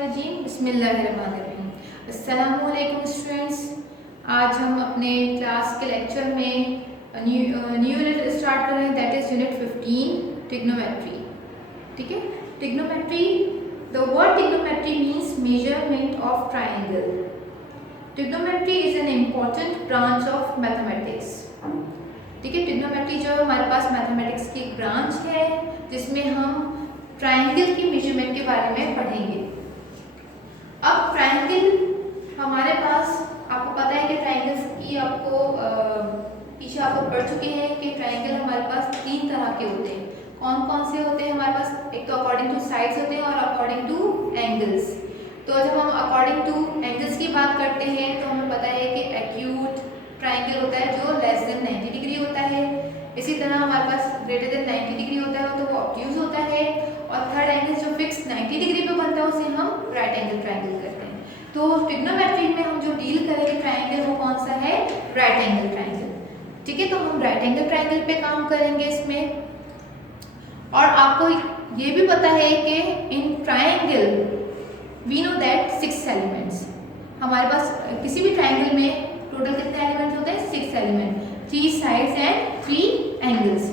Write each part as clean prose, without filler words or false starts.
बिस्मिल्लाहिर्रहमानिर्रहीम। अस्सलामुअलैकुम स्टूडेंट्स, आज हम अपने क्लास के लेक्चर में न्यू यूनिट स्टार्ट कर रहे हैं, दैट इज यूनिट 15 ट्रिग्नोमेट्री। ठीक है, trigonometry, the word trigonometry means measurement of triangle. Trigonometry is an important branch of mathematics. ठीक है, ट्रिग्नोमेट्री जो हमारे पास मैथमेटिक्स की एक ब्रांच है जिसमें हम ट्राइंगल की मेजरमेंट के बारे में पढ़ेंगे। अब ट्राइंगल हमारे पास, आपको पता है कि ट्राइंगल्स की आपको पीछे आपको पढ़ चुके हैं कि ट्राइंगल हमारे पास 3 तरह के होते हैं। कौन कौन से होते हैं हमारे पास? एक तो अकॉर्डिंग टू साइड्स होते हैं और अकॉर्डिंग टू एंगल्स। तो जब हम अकॉर्डिंग टू एंगल्स की बात करते हैं तो हमें पता है कि एक्यूट ट्राइंगल होता है जो लेस देन 90 डिग्री होता है। इसी तरह हमारे पास ग्रेटर देन 90 डिग्री होता है तो वो ऑब्ट्यूज होता है। और थर्ड एंगल जो फिक्स 90 डिग्री पे बनता है उसे हम राइट एंगल ट्राइंगल कहते हैं। तो ट्रिग्नोमेट्री में हम जो डील करेंगे ट्राइंगल वो कौन सा है? Right angle triangle. ठीक है, तो हम राइट एंगल ट्राइंगल पे काम करेंगे इसमें। और आपको ये भी पता है कि in triangle we know that 6 elements. हमारे पास किसी भी ट्राइंगल में टोटल कितने एलिमेंट्स होते हैं? 6 एलिमेंट, 3 साइड्स एंड 3 एंगल्स।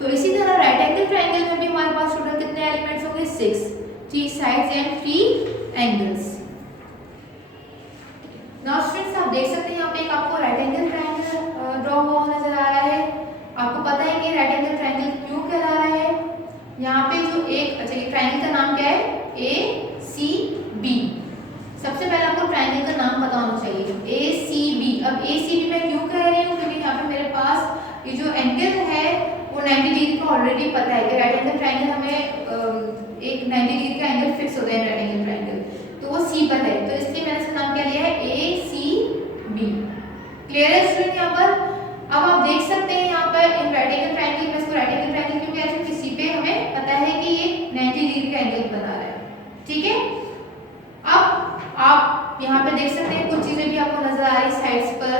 तो इसी तरह राइट एंगल ट्राइंगल में भी हमारे पास टोटल कितने एलिमेंट्स होंगे? 6, 3 sides and 3 angles. Now students, आप देख सकते हैं यहाँ पे एक आपको राइट एंगल ट्राइंगल ड्रॉ हुआ नजर आ रहा है। आपको पता है कि राइट एंगल ट्राइंगल क्यों कहला रहा है? यहाँ पे जो एक, अच्छा ये ट्राइंगल का नाम क्या है? ACB। सबसे पहले आपको ट्राइंगल का नाम पता होना चाहिए, ACB। अब ACB मैं क्यों कह रही हूँ? क्योंकि यहाँ पे मेरे पास ये जो एंगल है वो 90 डिग्री का ऑलरेडी पता है कि राइट एंगल ट्राइंगल हमें एक 90 डिग्री का एंगल फिक्स होता है राइट एंगल ट्राइंगल, तो वो C पर है। तो इसलिए मैंने इसका नाम क्या लिया है? ACB। क्लियर है स्टूडेंट यहाँ पर? अब आप देख सकते हैं यहाँ पर इन राइट एंगल ट्राइंगल में, इसको राइट एंगल ट्राइंगल क्यों कहते हैं? क्योंकि C पे हमें पता है कि ये 90 डिग्री का एंगल बना रहा है। ठीक है, अब आप यहाँ पे देख सकते हैं कुछ चीजें भी आपको नजर आ रही है साइड्स पर।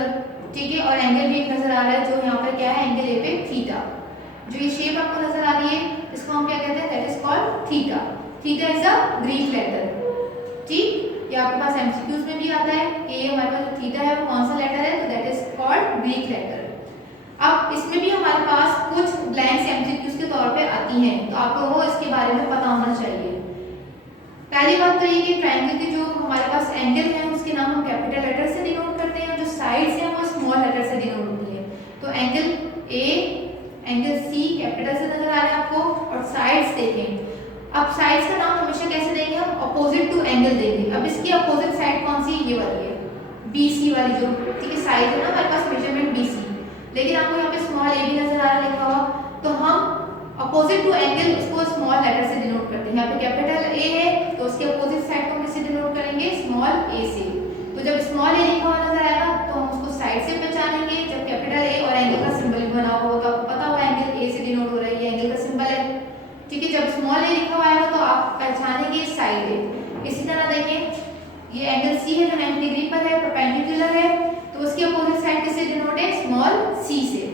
ठीक है, और एंगल भी एक नजर आ रहा है जो यहाँ पर क्या है? एंगल ए पे थीटा। जो ये शेप आपको नजर आ रही है इसको हम क्या कहते हैं? That is called theta. Theta is a Greek letter. ठीक, ये आपके पास एमसीक्यूज में भी आता है कि हमारे पास जो थीटा है वो कौन सा लेटर है? तो that is called Greek letter. अब इसमें भी हमारे पास कुछ ब्लैंक्स एमसीक्यूज के तौर पे आती हैं, तो आप लोगों को इसके बारे में पता होना चाहिए। पहली बात तो ये कि ट्राइंगल के जो हमारे पास एंगल है उसके नाम हम कैपिटल लेटर से डिनोट करते हैं और जो साइड्स हैं वो स्मॉल लेटर से डिनोट होती है। तो angle A, angle C capital से नजर आ रहे हैं आपको, और साइड्स देखें। अब साइड्स का नाम हमेशा कैसे देंगे? हम अपोजिट टू एंगल देंगे। अब इसकी अपोजिट साइड कौन सी? ये वाली है, BC वाली जो, ठीक है, साइड है ना हमारे पास मेजरमेंट BC, लेकिन आपको यहाँ पे स्मॉल a भी नजर आ रहा है लिखा हुआ, तो हम अपोजिट टू एंगल उसको स्मॉल लेटर से डिनोट करते हैं। यहाँ पे कैपिटल A है तो उसके अपोजिट साइड को हम किससे डिनोट करेंगे? स्मॉल a से। तो जब स्मॉल a लिखा हुआ नजर आएगा तो हम उसको साइड से पहचानेंगे। जब कैपिटल A और एंगल का सिंबल बना हुआ हो तो आपको पता होगा एंगल A से डिनोट हो रहा है, ये एंगल का सिंबल है। ठीक है, जब स्मॉल a लिखा हुआ आएगा तो आप पहचानेंगे साइड है। इसी तरह देखें ये एंगल C है जो 90 डिग्री पर है, परपेंडिकुलर है, तो उसकी अपोजिट साइड किससे डिनोट है? स्मॉल c से।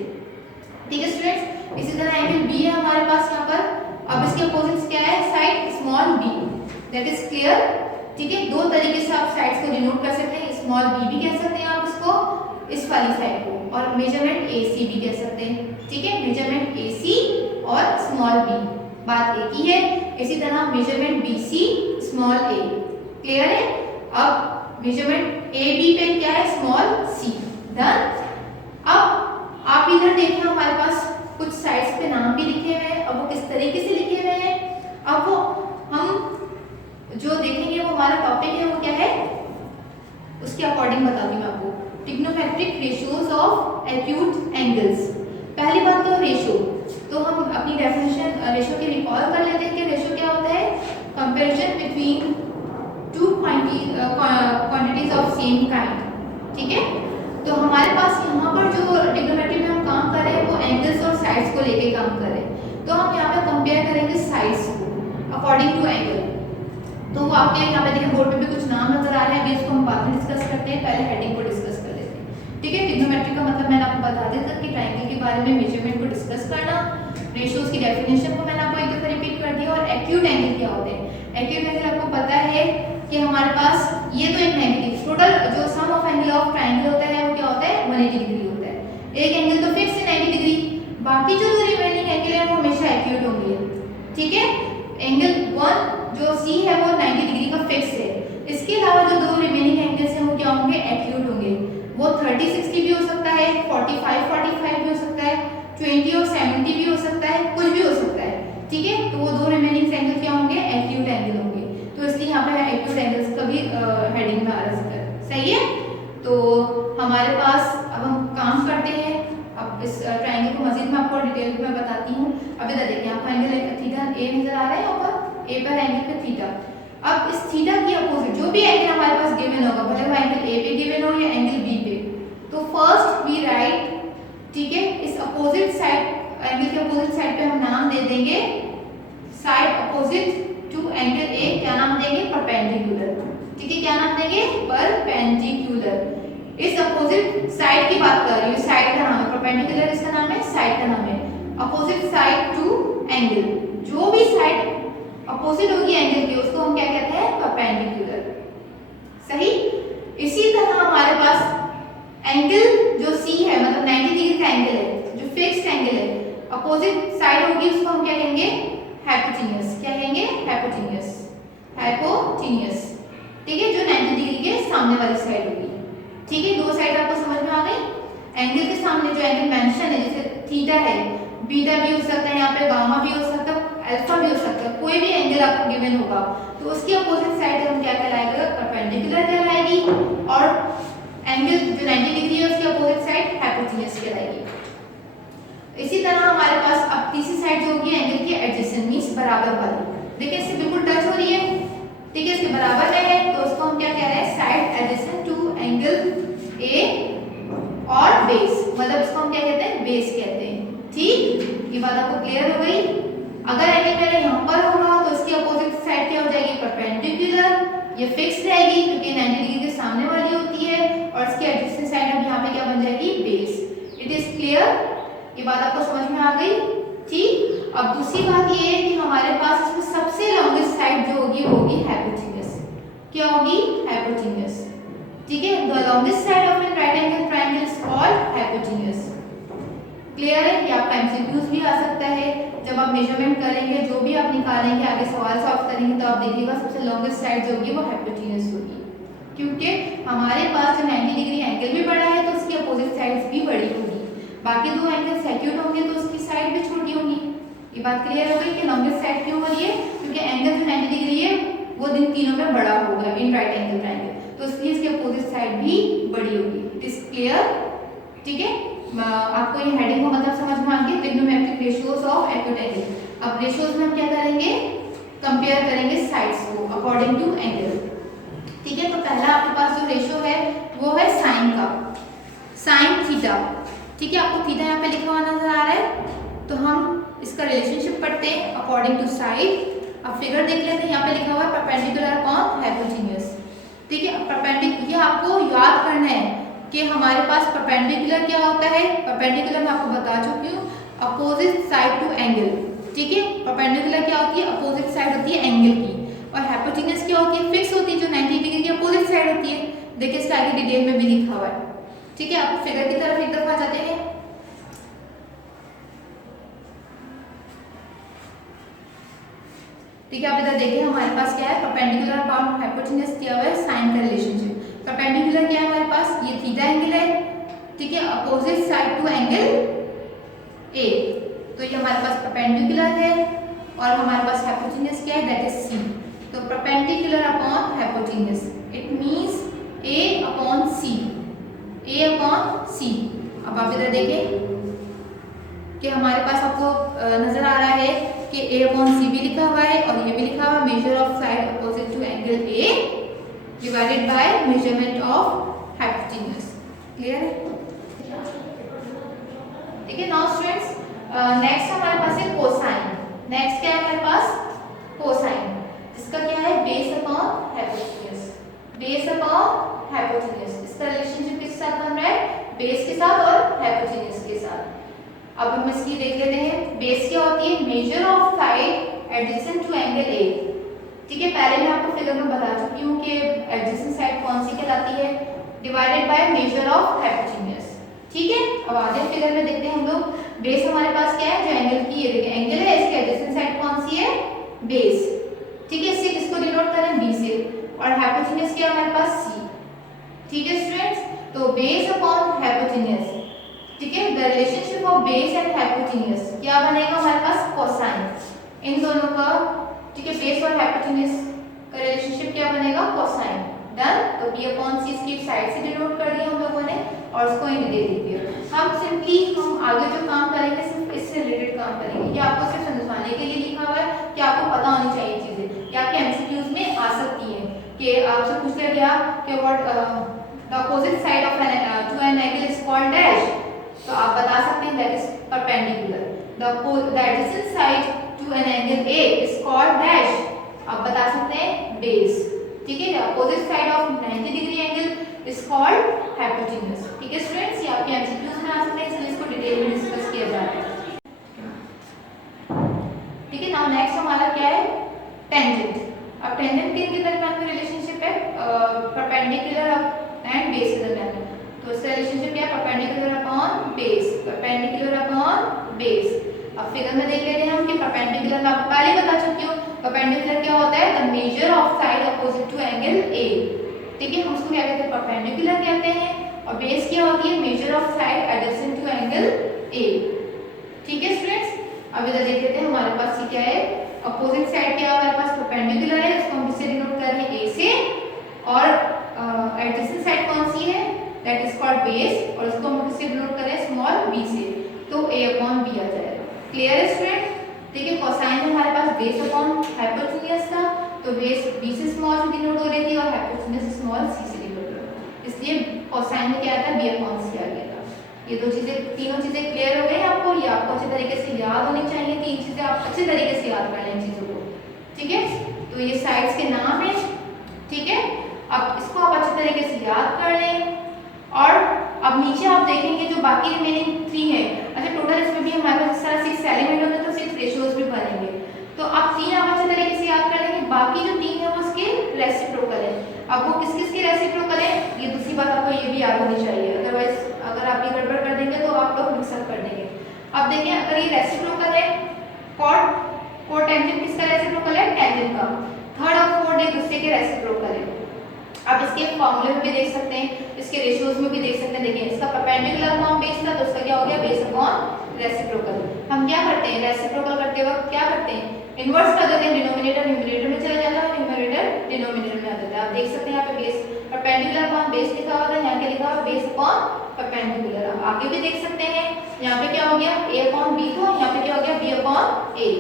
ठीक है स्टूडेंट्स, इसी तरह एंगल B है हमारे पास यहाँ पर। अब इसके अपोजिट क्या है? Side small b। That is clear? ठीक है, दो तरीके से आप साइड्स को डिनोट कर सकते हैं, स्मॉल b भी कह सकते हैं आप इसको, इस वाली साइड को, और मेजरमेंट AC भी कह सकते हैं। ठीक है, मेजरमेंट AC और स्मॉल b बात एक ही है। इसी तरह measurement BC small a। Clear है? अब मेजरमेंट AB पे क्या है? Small c। डन। अब आप इधर देखें हमारे पास कुछ साइड्स पे नाम भी लिखे हुए हैं। अब वो किस तरीके से लिखे हुए हैं? अब वो हम जो देखेंगे वो हमारा टॉपिक है वो क्या है उसके अकॉर्डिंग बताऊंगी मैं आपको। Trigonometric ratios of acute angles. पहली बात तो रेशियो, तो हम अपनी डेफिनेशन रेशियो की रिकॉल कर लेते हैं कि रेशियो क्या होता है? Comparison between two quantities of same kind. ठीक है, तो हमारे पास यहाँ पर जो ट्रिग्नोमेट्री में हम काम कर रहे हैं वो एंगल्स और साइड्स को लेके काम कर रहे हैं। तो हम यहाँ पे कंपेयर करेंगे साइड्स को अकॉर्डिंग टू एंगल। तो वो आपके यहाँ पे देखिए बोर्ड पे भी कुछ नाम नजर आ रहे हैं, अभी इसको हम बाद में डिस्कस करते हैं, पहले हेडिंग को डिस्कस कर लेते हैं। ठीक है, ट्रिग्नोमेट्री का मतलब मैंने आपको बता दिया था कि ट्राइंगल के बारे में मेजरमेंट को डिस्कस करना, रेशियोज की डेफिनेशन को मैंने आपको एक दफा रिपीट कर दिया, और एक्यूट एंगल क्या होते हैं। एक्यूट एंगल आपको पता है कि हमारे पास ये तो एक 90 डिग्री, टोटल जो सम ऑफ एंगल ऑफ ट्राइंगल होता है वो क्या होता है 180 डिग्री होता है। एक एंगल तो फिक्स है 90 डिग्री, बाकी जो रिमेनिंग एंगल है वो हमेशा एक्यूट होंगे। ठीक है, एंगल 1 जो सी है वो 90 डिग्री का फिक्स है, इसके अलावा जो दो रिमेनिंग एंगल्स हैं वो क्या होंगे एक्यूट होंगे। वो 30-60 भी हो सकता है, 45-45 भी हो सकता है, 20 और 70 भी हो सकता है, कुछ भी हो सकता है। ठीक है, तो वो दो रिमेनिंग एंगल क्या होंगे एक्यूट एंगल होंगे, तो इसलिए यहाँ पे एक्यूट एंगल्स का भी हेडिंग में आ रहा है। सही है, तो हमारे पास अब हम काम करते हैं। अब इस ट्रायंगल को मजीद मैं आपको डिटेल में बताती हूँ। अब इधर देखिए आपको एंगल थीटा ए नजर आ रहा है, यहाँ पर ए पर एंगल पे थीटा। अब इस थीटा की अपोजिट जो भी एंगल हमारे पास गिवन होगा, भले वो एंगल ए पे गिवन हो या एंगल बी पे, तो फर्स्ट वी राइट, ठीक है, इस अपोजिट साइड एंगल के अपोजिट साइड पे हम नाम दे देंगे side opposite to angle A, क्या नाम देंगे परपेंडिकुलर। ठीक है, क्या नाम देंगे परपेंडिकुलर। इस अपोजिट साइड की बात कर रही हूँ, साइड का नाम है परपेंडिकुलर, इसका नाम है साइड का नाम है अपोजिट साइड टू एंगल। जो भी साइड अपोजिट होगी एंगल के उसको हम क्या कहते हैं परपेंडिकुलर। सही, इसी तरह हमारे पास एंगल जो सी है मतलब 90 डिग्री का एंगल है जो फिक्स्ड एंगल है, अपोजिट साइड होगी उसको हम क्या कहेंगे हाइपोटेन्यूज। क्या कहेंगे हाइपोटेन्यूज, हाइपोटेन्यूज। ठीक है, जो 90 डिग्री के सामने वाली साइड होगी। ठीक है, दो साइड आपको समझ में आ गई। एंगल के सामने जो एंगल मेंशन है जैसे थीटा है, बीटा भी हो सकता है, यहाँ पे गामा भी हो सकता है, अल्फा भी हो सकता है, कोई भी एंगल आपको गिवन होगा तो उसकी अपोजिट साइड हम क्या कहलाएगा परपेंडिकुलर कहलाएगी, और एंगल जो 90 डिग्री है उसकी अपोजिट साइड हाइपोटेन्यूज कहलाएगी। इसी तरह हमारे पास अब तीसरी साइड जो होगी एंगल की एडजेसेंट मींस बराबर वाली, देखिए इससे बिल्कुल टच हो रही है। ठीक है, इसके बराबर है तो उसको हम क्या कह रहे हैं side adjacent to angle A और बेस, मतलब इसको हम क्या कहते हैं बेस कहते हैं। ठीक, ये बात आपको क्लियर हो गई। अगर एंगल मेरा यहाँ पर होगा तो इसकी अपोजिट साइड क्या हो जाएगी परपेंडिकुलर, ये फिक्स रहेगी क्योंकि 90 डिग्री के सामने वाली होती है, और इसकी एडजेसेंट साइड अब यहाँ पे क्या बन जाएगी बेस। इट इज क्लियर, ये बात आपको समझ में आ गई। ठीक, अब दूसरी बात ये है कि हमारे पास इसमें सबसे लॉन्गेस्ट साइड जो होगी वो होगी हाइपोटेन्यूज। क्या होगी हाइपोटेन्यूज। ठीक है, the longest side of an right angle triangle is called hypotenuse. Clear है, ये आपका एमसीक्यूज भी आ सकता है। जब आप मेजरमेंट करेंगे जो भी आप निकालेंगे आगे सवाल सॉल्व करेंगे तो आप देखिएगा सबसे लॉन्गेस्ट साइड जो होगी वो हाइपोटेन्यूज होगी, क्योंकि हमारे पास जो 90 डिग्री एंगल भी बड़ा है तो उसकी अपोजिट साइड्स भी बड़ी होगी, बाकी दो एंगल्स एक्यूट होंगे तो उसकी साइड भी छोटी होंगी। ये बात क्लियर हो गई कि लॉन्गेस्ट साइड क्यों हो रही है, क्योंकि एंगल जो 90 डिग्री है वो इन तीनों में बड़ा होगा इन राइट एंगल ट्रायंगल, तो इसलिए इसकी अपोजिट साइड भी बड़ी होगी। It is clear. ठीक है, आपको ये हेडिंग को मतलब समझ में आ गई। Trigonometric ratios of acute angle. अब रेशियोज में हम क्या करेंगे कंपेयर करेंगे साइड्स को अकॉर्डिंग टू एंगल। ठीक है, तो पहला आपके पास जो रेशियो है वो है साइन का, साइन थीटा। ठीक है, आपको थीटा यहाँ पे लिखा हुआ नजर आ रहा है, तो हम इसका रिलेशनशिप पढ़ते हैं अकॉर्डिंग टू साइड। अब फिगर देख लेते हैं, यहाँ पे लिखा हुआ है परपेंडिकुलर अपॉन हाइपोटेन्यूज। ठीक है, परपेंडिकुलर ये आपको याद करना है कि हमारे पास परपेंडिकुलर क्या होता है। परपेंडिकुलर मैं आपको बता चुकी हूँ अपोजिट साइड टू एंगल। ठीक है, परपेंडिकुलर क्या होती है अपोजिट साइड होती है एंगल की, और हाइपोटेन्यूज क्या होती है फिक्स होती है जो 90 डिग्री की अपोजिट साइड होती है। देखिए इसका आगे डिटेल में भी लिखा हुआ है। ठीक है, आप फिगर की तरफ एक दफा जाते हैं। ठीक है, आप इधर देखिए हमारे पास क्या है परपेंडिकुलर अपॉन हाइपोटेन्यूज दिया हुआ है साइन का रिलेशनशिप। परपेंडिकुलर क्या है हमारे पास ये थीटा एंगल है। ठीक है, opposite side to angle A, तो ये हमारे पास परपेंडिकुलर है, और हमारे पास हाइपोटेन्यूज क्या है दैट इज सी। तो perpendicular upon hypotenuse it means A upon C, A upon C. अब आप इधर देखें कि हमारे पास आपको नजर आ रहा है कि ए अपॉन सी भी लिखा हुआ है और ये भी लिखा हुआ है measure of side opposite to angle A divided by measurement of hypotenuse. Clear है? ठीक है, नाउ स्टूडेंट्स नेक्स्ट हमारे पास है कोसाइन। नेक्स्ट क्या है हमारे पास कोसाइन, जिसका क्या है base upon hypotenuse, base upon hypotenuse. इसका रिलेशनशिप किसके साथ बन रहा है बेस के साथ और हाइपोटेन्यूज के साथ। अब हम इसकी देख लेते हैं। बेस क्या होती है measure of side adjacent to angle A. ठीक है, पहले मैं आपको फिगर में बता चुकी हूँ कि ऑफ हाइपोटेन्यूज। ठीक है, अब आगे फिगर में देखते हैं हम लोग। बेस हमारे पास क्या है, जो एंगल की, ये देखिए एंगल है, इसके एडजेसेंट साइड कौन सी है, बेस। ठीक है, इससे किसको डिनोट करें, बी से, और हाइपोटेन्यूज क्या है हमारे पास, सी। ठीक है स्टूडेंट्स, तो बेस अपॉन हाइपोटेन्यूज, ठीक है, the relationship of base and hypotenuse क्या बनेगा हमारे पास, कोसाइन, इन दोनों का। ठीक है, बेस और हाइपोटेन्यूज का रिलेशनशिप क्या बनेगा, कोसाइन। डन, तो b अपॉन सी इसकी साइड से डिनोट कर दिया हम लोगों ने, और उसको इन दे दी। हम सिंपली हम आगे जो काम करेंगे सिर्फ इससे रिलेटेड काम करेंगे। ये आपको सिर्फ समझाने के लिए लिखा हुआ है कि आपको पता होनी चाहिए चीजें, कि आपके एमसीक्यूज में आ सकती हैं। कि आपसे पूछ लिया गया कि what the opposite side of to an angle is called dash, तो आप बता सकते हैं that is perpendicular. The adjacent side to an angle A is called dash, आप बता सकते हैं बेस। ठीक है, opposite side of 90 degree angle is called hypotenuse. ठीक है स्टूडेंट्स, ये आपके एमसीक्यूज में आ सकते हैं, इसलिए इसको डिटेल में डिस्कस किया जा रहा है। ठीक है, नाउ नेक्स्ट हमारा क्या है, टेंजेंट। अब टेंजेंट के दरमियान का रिलेशनशिप है परपेंडिकुलर एंड बेस के दरमियान। तो इसका रिलेशनशिप क्या है, perpendicular upon base, perpendicular upon base. अब फिगर में देख लेते हैं हम कि परपेंडिकुलर में आपको पहले बता चुकी हूँ, परपेंडिकुलर क्या होता है, the measure of side opposite to angle A. ठीक है, हम उसको क्या कहते हैं, परपेंडिकुलर कहते हैं। और बेस क्या होती है, measure of side adjacent to angle A. ठीक है स्टूडेंट्स, अब इधर देख लेते हैं हमारे पास ये क्या है, अपोजिट साइड क्या हमारे पास परपेंडिकुलर है, उसको हम किससे डिनोट कर रहे हैं, ए से, और एडजेसेंट साइड कौन सी है, दैट इज कॉल्ड बेस, और उसको हम किससे डिनोट कर रहे हैं, स्मॉल बी से, तो a अपॉन बी आ जाएगा। क्लियर है स्टूडेंट। देखिए कोसाइन है हमारे पास बेस अपॉन हाइपोटेन्यूज था, तो बेस b से स्मॉल से डिनोट हो रही थी और हाइपोटेन्यूज स्मॉल c से डिनोट हो रही थी, इसलिए कोसाइन में क्या आता है, b अपॉन c आ गया था। ये दो चीजें, तीनों चीजें क्लियर हो गई आपको, ये आपको अच्छे तरीके से याद होनी चाहिए, तीन चीजें आप अच्छे तरीके से याद कर लें चीजों को। ठीक है, तो ये साइड्स के नाम है। ठीक है, अब इसको आप अच्छे तरीके से याद कर लें, और अब नीचे आप देखेंगे जो बाकी रिमेनिंग 3 है। अच्छा, टोटल इसमें भी हमारे पास इस तरह 6 एलिमेंट होते हैं, तो 6 रेशियोज भी बनेंगे। तो अब 3 आप अच्छे तरीके से याद कर लेंगे, बाकी जो 3 है वो उसके रेसिप्रोकल है। अब वो किस किस के रेसिप्रोकल है, ये दूसरी बात आपको ये भी याद होनी चाहिए, अदरवाइज अगर आप ये गड़बड़ कर देंगे तो आप लोग मिक्सअप कर देंगे। अब देखिए, अगर ये रेसिप्रोकल है, कॉट टेंजेंट किसका रेसिप्रोकल है, टेंजेंट का। थर्ड और फोर्थ एक दूसरे के रेसिप्रोकल है। आप इसके फॉर्मूले में भी देख सकते हैं, इसके रेशियोज में भी देख सकते हैं। देखिए इसका परपेंडिकुलर अपॉन बेस था, तो उसका क्या हो गया, बेस अपॉन रेसिप्रोकल। हम क्या करते हैं, रेसिप्रोकल करते वक्त क्या करते हैं, इन्वर्स कर देते हैं, डिनोमिनेटर न्यूमरेटर में चला जाता है, न्यूमरेटर डिनोमिनेटर में आ जाता है। आप देख सकते हैं यहाँ पे बेस परपेंडिकुलर अपॉन बेस लिखा हुआ है, यहाँ क्या लिखा हुआ है, बेस अपॉन परपेंडिकुलर। आप आगे भी देख सकते हैं, यहाँ पे क्या हो गया, a अपॉन b था, यहाँ पे क्या हो गया, b अपॉन a।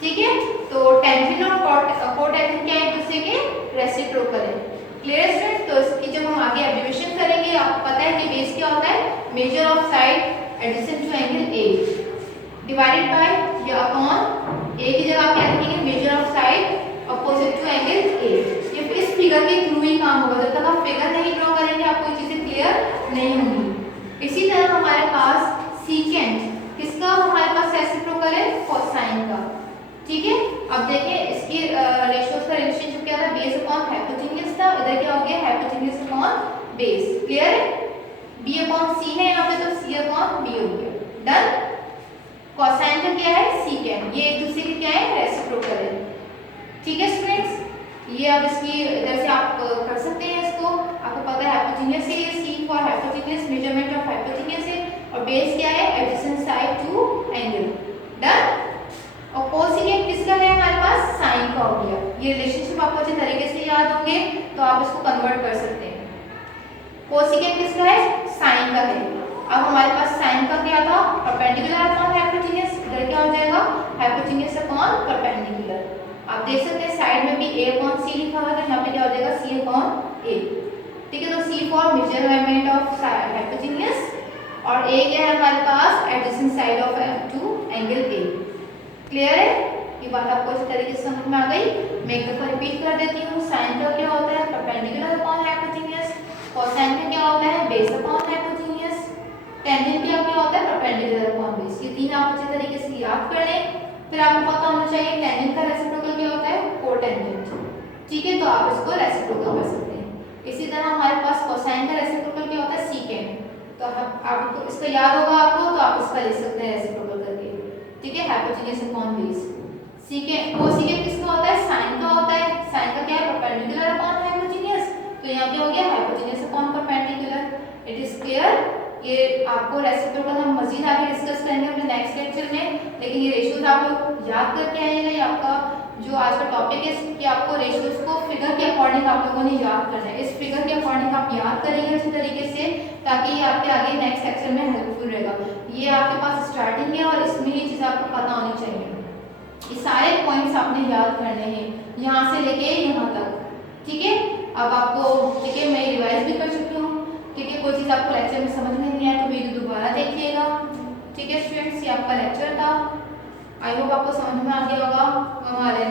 ठीक है, तो टेंजेंट और कोटेंजेंट क्या है, एक दूसरे के रेसिप्रोकल है। क्लियर स्टूडेंट, तो इसकी जब हम आगे एब्रिविएशन करेंगे, आपको पता है कि बेस क्या होता है, measure of side adjacent to angle A divided by या अपॉन ए की जगह आप क्या लिखेंगे, measure of side opposite to angle A. ये इस फिगर के थ्रू ही काम होगा, जब तक आप फिगर नहीं ड्रॉ करेंगे आपको ये चीजें क्लियर नहीं होंगी। इसी तरह हमारे पास सीकेंट किसका हमारे पास रेसिप्रोकल है, कोसाइन का। ठीक है, अब देखिए इसकी रेशियोज का रिलेशनशिप क्या था, बेस अपॉन हाइपोटेन्यूज था, इधर क्या हो गया, हाइपोटेन्यूज अपॉन बेस। क्लियर है, b अपॉन c है यहाँ पे, तो c अपॉन b हो गया। डन। कोसाइन का क्या है, सीकेंट, ये एक दूसरे के क्या है, रेसिप्रोकल है। ठीक है स्टूडेंट्स, ये अब इसकी इधर से आप कर सकते हैं इसको, आपको पता है हाइपोटेन्यूज है, ये c for hypotenuse, measurement of hypotenuse है, और बेस क्या है, adjacent side to angle. Done. और कोसेकेंट किसका है, हमारे पास साइन का हो गया। ये रिलेशनशिप आपको अच्छे तरीके से याद होंगे तो आप इसको कन्वर्ट कर सकते हैं। कोसेकेंट किसका है, साइन का है। अब हमारे पास साइन का क्या था, परपेंडिकुलर अपॉन हाइपोटेन्यूज, इधर क्या हो जाएगा, हाइपोटेन्यूज अपॉन परपेंडिकुलर। आप देख सकते हैं साइड में भी a अपॉन c लिखा हुआ है, तो यहाँ पे क्या हो जाएगा, c अपॉन a। ठीक है, तो c for measurement of hypotenuse, और a क्या है हमारे पास, adjacent side of to angle a। Clear है, ये बात आपको अच्छी तरीके से समझ में आ गई। मैं एक दफा रिपीट कर देती हूँ, साइन का क्या होता है, परपेंडिकुलर अपॉन हाइपोटेन्यूज, कोसाइन का क्या होता है, बेस अपॉन हाइपोटेन्यूज, टेंजेंट का क्या होता है, परपेंडिकुलर अपॉन बेस। ये तीन आप अच्छे तरीके से याद कर लें। फिर आपको पता होना चाहिए टेंजेंट का रेसिप्रोकल क्या होता है, कोटेंजेंट। ठीक है, तो आप इसको रेसिप्रोकल कर सकते हैं। इसी तरह हमारे पास कोसाइन का रेसिप्रोकल क्या होता है, सीकेंट। आपको इसका याद होगा आपको, तो आप इसका लिख सकते हैं रेसिप्रोकल करके, ठीक है, hypotenuse upon base. Secant cosecant किसका होता है, साइन का होता है, साइन का क्या है, परपेंडिकुलर अपॉन हाइपोटेन्यूज, तो यहाँ क्या हो गया, hypotenuse upon perpendicular. It is clear. ये आपको रेसिप्रोकल हम मजीद आगे डिस्कस करेंगे अपने नेक्स्ट लेक्चर में, लेकिन ये रेशियोज आप लोग याद करके आइएगा। ये आपका जो आज का टॉपिक है कि आपको रेशियोज को फिगर के अकॉर्डिंग आप लोगों ने याद करना है। इस फिगर के अकॉर्डिंग आप याद करेंगे अच्छी तरीके से, ताकि ये आपके आगे नेक्स्ट सेक्शन में हेल्पफुल रहेगा। ये आपके पास स्टार्टिंग है और इसमें ये चीज़ आपको पता होनी चाहिए। ये सारे पॉइंट्स आपने याद करने हैं यहाँ से लेके यहाँ तक, ठीक है। अब आपको, ठीक है, मैं रिवाइज भी कर चुकी हूँ, ठीक है। कोई चीज़ आपको लेक्चर में समझ में नहीं आया तो वीडियो दोबारा देखिएगा, ठीक है स्टूडेंट्स। ये आपका लेक्चर था, आई होप आपको समझ में आ गया होगा। हमारे